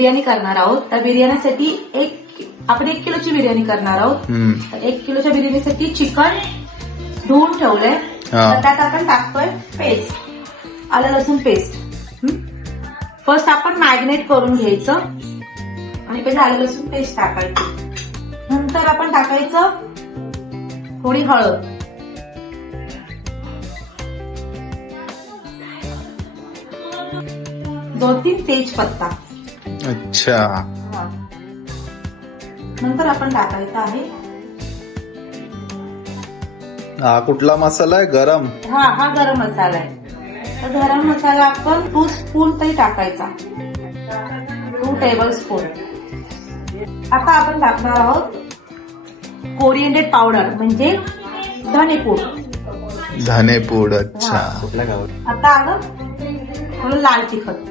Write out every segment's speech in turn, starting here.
बिर्याणी करणार आहोत. त्या बिर्याणीसाठी आपण 1 किलोची बिर्याणी करणार आहोत. 1 किलोच्या बिर्याणीसाठी चिकन धुवून ठेवलंय. तर त्यात आपण टाकतोय पेस्ट, आलं लसूण पेस्ट. फर्स्ट आपण मॅरिनेट करून घ्यायचं आणि पहिले आलं लसूण पेस्ट टाकायची. नंतर आपण टाकायचं थोडी हळद, 2-3 तेजपत्ता. अच्छा. नंतर आपण टाकायचं आहे हा कुठला मसाला आहे? गरम. हा गरम मसाला आहे. तर गरम मसाला आपण 2 स्पून तरी टाकायचा, 2 टेबलस्पून. आता आपण टाकणार आहोत कोरिएंडर पावडर म्हणजे धनेपूड. धनेपूड. अच्छा. आता आलं थोडं लाल तिखट.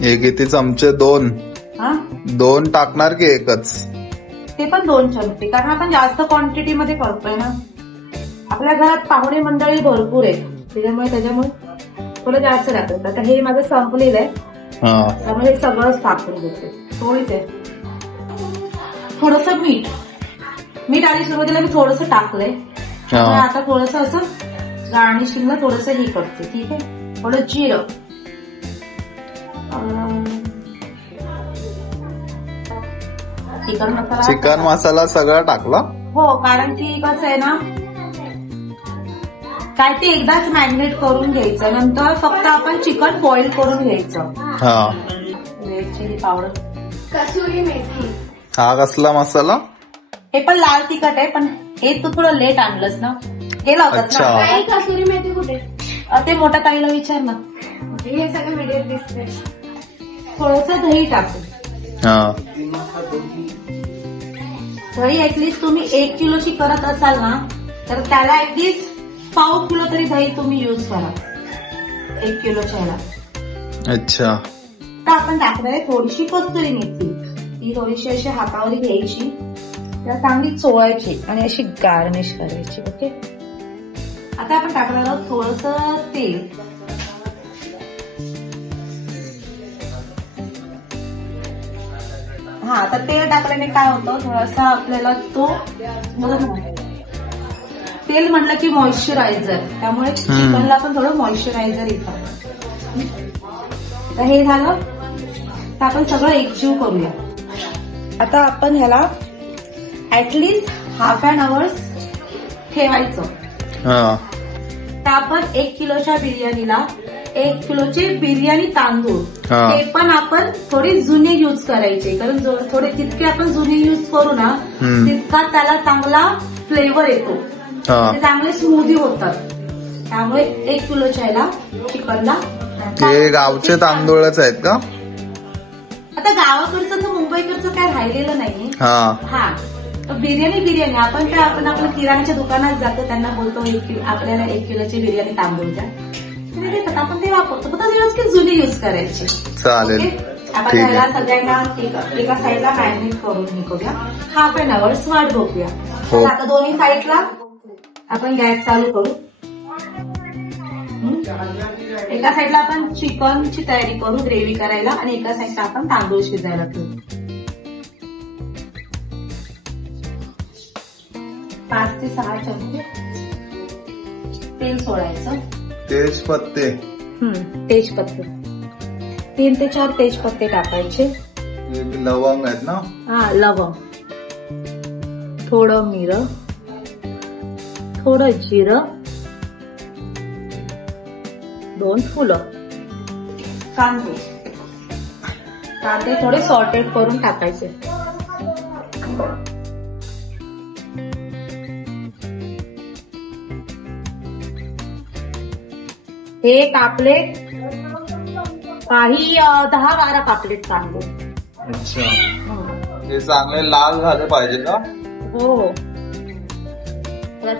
हे किती चमचे? 2 टाकणार की एकच? ते पण 2 चमचे, कारण आपण जास्त क्वांटिटी मध्ये करतोय ना. आपल्या घरात पाहुणे मंडळी भरपूर आहेत, त्याच्यामुळे थोडं जास्त टाकत. आता हे माझं संपलेलं आहे, त्यामुळे हे सगळंच टाकून घेते. थोडीच आहे. थोडंसं मीठ आधी सुरुवातीला मी थोडंसं टाकलंय. त्यामुळे आता थोडंसं असं गार्निशिंगला थोडंसं हे करते. ठीक आहे. थोडं जिरं, चिकन मसाला सगळा टाकला. हो, कारण की कसं आहे ना, काय ते एकदाच मॅरिनेट करून घ्यायचं. नंतर फक्त आपण चिकन बॉईल करून घ्यायचं. Red chilli powder, kasuri methi. हा कसला मसाला? हे पण लाल तिखट आहे, पण हे तू थोडं लेट आणलंस ना, हे लावतात ना. कसुरी मेथी कुठे? ते मोठ्या ताईला विचार ना, हे सगळं व्हिडिओ दिसतंय. थोडंसं दही टाकू. दही ऍटलीस्ट तुम्ही 1 किलोची करत असाल ना, तर त्याला ऍटलीस्ट पाव किलो तरी दही तुम्ही युज करा 1 किलोच्या ह्याला. अच्छा. तर आपण टाकणार आहे थोडीशी कस्तुरी मेथी. ती थोडीशी अशी हातावर घ्यायची, त्याला चांगली चोळायची आणि अशी गार्निश करायची. ओके. आता आपण टाकणार आहोत थोडंसं तेल. आता तेल टाकल्याने काय होतं, थोडासा आपल्याला तो तेल म्हटलं की मॉइश्चरायझर, त्यामुळे चिकनला पण थोडं मॉइश्चरायझर येतं. तर हे झालं, तर आपण सगळं एकजीव करूया. आता आपण ह्याला ऍटलीस्ट ½ एन आवर ठेवायचं. तर आपण 1 किलोच्या बिर्याणीला 1 किलोचे बिर्याणी तांदूळ हे पण आपण थोडे जुने युज करायचे, कारण थोडे जितके आपण जुने युज करू ना, तितका त्याला चांगला फ्लेवर येतो, ते चांगले स्मूदी होतात. त्यामुळे 1 किलोच्या ह्याला चिकनला हे गावचे तांदूळच आहेत का? आता गावाकडचं तर मुंबईकडचं काय राहिलेलं नाही. बिर्याणी आपण काय, आपण आपल्या किराण्याच्या दुकानात जातो, त्यांना बोलतो आपल्याला 1 किलोची बिर्याणी तांदूळ द्या, देतात, आपण ते वापरतो. फक्त जुने युज करायचे. चालेल. आपण त्याला सगळ्यांना एका साईडला मॅरिनेट करून हे करूया, ½ एन आवर वाट बघूया. आता दोन्ही साईडला आपण गॅस चालू करू. एका साईडला आपण चिकनची तयारी करू ग्रेव्ही करायला, आणि एका साईडला आपण तांदूळ शिजायला ठेवू. 5 ते 6 चमचे तेल सोडायचं. तेजपत्ते 3 ते 4 तेजपत्ते टाकायचे. लवंग आहेत ना? लवंग, थोडं मिरं, थोडं जिरं, 2 फुलं. कांदे थोडे सॉर्टेड करून टाकायचे. हे कापलेट काही 10-12 कापलेट तांदूळ. अच्छा. हे चांगले लाल झाले पाहिजे का? हो,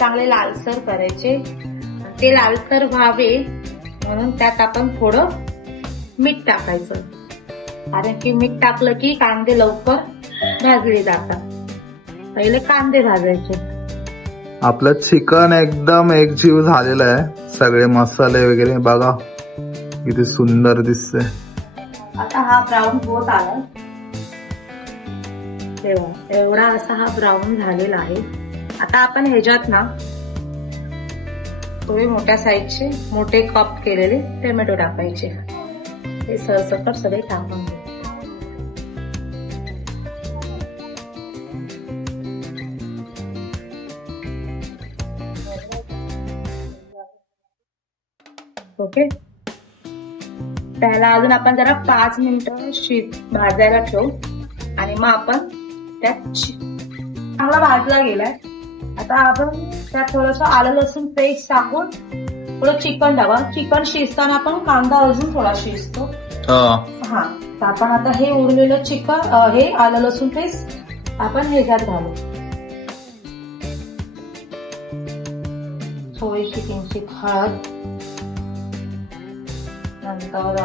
चांगले लालसर करायचे. ते लालसर व्हावे म्हणून त्यात आपण थोडं मीठ टाकायचं, कारण की मीठ टाकलं की कांदे लवकर भाजले जातात. पहिले कांदे भाजायचे. आपलं चिकन एकदम एकजीव झालेलं आहे, सगळे मसाले वगैरे बघा किती सुंदर दिसते. आता हा ब्राऊन होत आला तेव्हा एवढा असा हा ब्राऊन झालेला आहे. आता आपण ह्याच्यात ना थोडे मोठ्या साईजचे मोठे कप केलेले टोमॅटो टाकायचे. ते सरसकट सगळे टाकून घे. ओके, त्याला अजून आपण जरा 5 मिनिटं भाजायला ठेवू आणि मग आपण त्यात चांगला भाजला गेलाय. आता आपण त्यात थोडस आलं लसूण पेस्ट टाकून थोडं चिकन टाका. चिकन शिजताना आपण कांदा अजून थोडा शिजतो. हा, तर आपण आता हे उरलेलं चिकन हे आलं लसूण पेस्ट आपण ह्याच्यात घालू. थोडीशी किंचित हळद, नंतर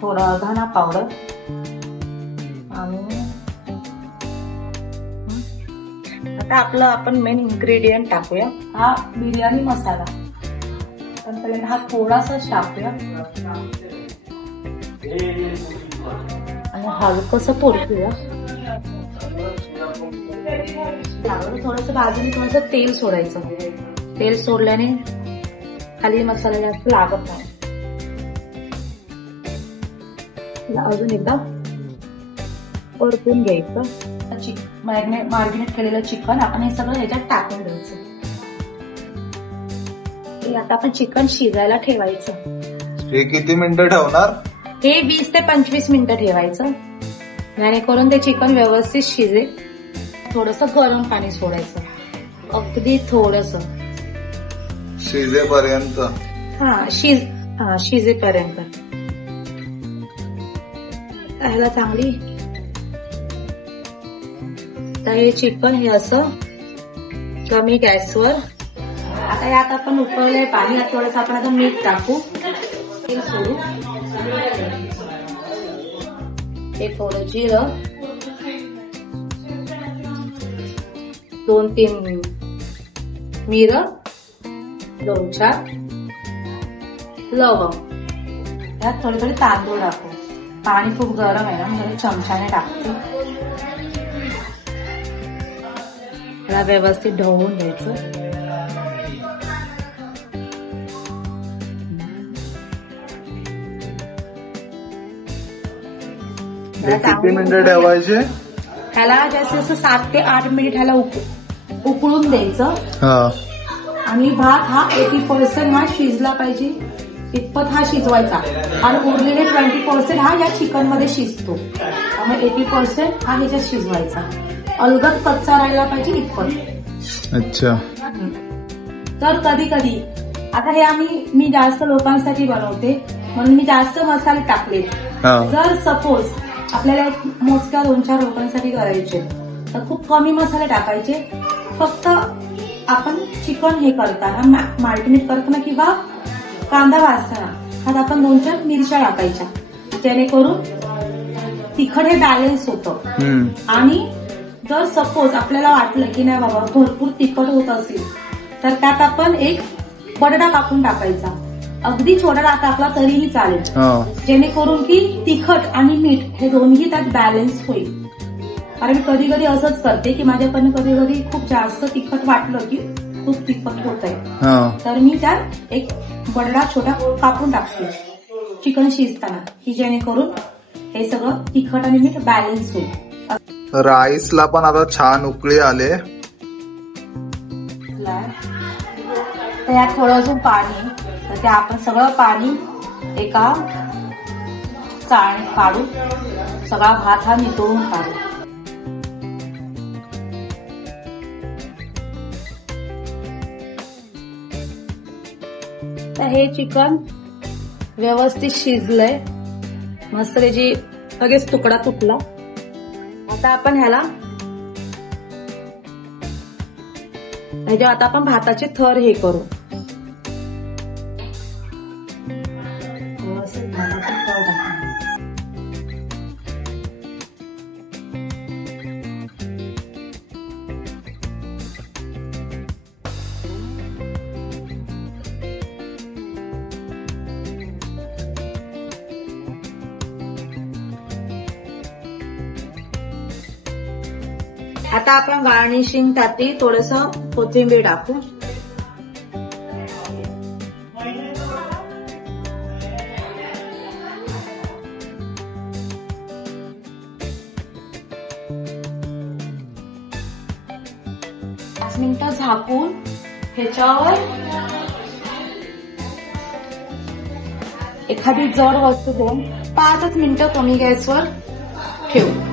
थोडा धना पावडर आणि आता आपलं आपण मेन इन्ग्रेडियंट टाकूया हा बिर्याणी मसाला. पण पहिल्यांदा हा थोडासाच टाकूया आणि हलकंसं परतूया. थोडंसं बाजूने थोडंसं तेल सोडायचं. तेल सोडल्याने खाली मसाला जास्त लागत नाही. अजून एकदा परतून घ्यायचं. मॅरिनेट केलेलं चिकन आपण हे सगळं ह्याच्यात टाकून द्यायचं. आता आपण चिकन शिजायला ठेवायचं. हे किती मिनिटं ठेवणार? हे 20 ते 25 मिनिटं ठेवायचं, जेणेकरून ते चिकन व्यवस्थित शिजेल. थोडस गरम पाणी सोडायचं, अगदी थोडस शिजेपर्यंत. शिजेपर्यंत. ह्याला चांगली तर हे चिकन हे असं कमी गॅसवर. आता यात आपण उकळलंय पाणी, यात थोडंसं आपण आता मीठ टाकू, तेल सोडू, हे थोडं जिरं, 2-3 मिरं, 2-4 लवंग. यात थोडे थोडे तांदूळ टाकू. पाणी खूप गरम आहे ना, म्हणजे चमच्याने टाकते. याला व्यवस्थित ढवळून घ्यायचं. किती मिनिटं ठेवायचे? ह्याला जास्तीत जास्त 7 ते 8 मिनिट ह्याला उकळून द्यायचं. आणि भात हा 80% हा शिजला पाहिजे इतपत हा शिजवायचा. आणि उरलेले 20% हा या चिकन मध्ये शिजतो. त्यामुळे 80% हा ह्याच्यात शिजवायचा. अलगद कच्चा राहिला पाहिजे इतपत. अच्छा. तर कधी कधी आता हे मी जास्त लोकांसाठी बनवते म्हणून मी जास्त मसाले टाकले. जर सपोज आपल्याला एक मोजक्या 2-4 लोकांसाठी करायचे तर खूप कमी मसाले टाकायचे. फक्त आपण चिकन हे करताना मॅरिनेट करताना किंवा कांदा भाजताना ह्यात आपण 2-4 मिरच्या टाकायच्या, जेणेकरून तिखट हे बॅलन्स होतं. आणि जर सपोज आपल्याला वाटलं की नाही बाबा भरपूर तिखट होत असेल तर त्यात आपण एक बटाटा कापून टाकायचा. अगदी छोटा टाकला तरीही चालेल, जेणेकरून की तिखट आणि मीठ हे दोन्ही त्यात बॅलन्स होईल. कारण मी कधी कधी असंच करते की माझ्याकडनं कधी कधी खूप जास्त तिखट वाटलं की खूप तिखट होत आहे, तर मी त्यात एक बटाटा छोटा कापून टाकते चिकन शिजताना, की जेणेकरून हे सगळं तिखट आणि मीठ बॅलन्स होईल. राईसला पण आता छान उकळी आले. तर यात थोडं अजून पाणी, तर ते आपण सगळं पाणी एका चाळणीत काढून सगळा भात हा नितळून काढू. तर हे चिकन व्यवस्थित शिजलंय, मस्त त्याची लगेच तुकडा तुटला. आता आपण ह्याच्या आता आपण भाताचे थर हे करू. आता आपण गार्निशिंग साठी थोडस कोथिंबीर टाकू. पाच मिनिटं झाकून ह्याच्यावर एखादी जड वस्तू देऊन 5 मिनिटं कमी गॅसवर ठेवू.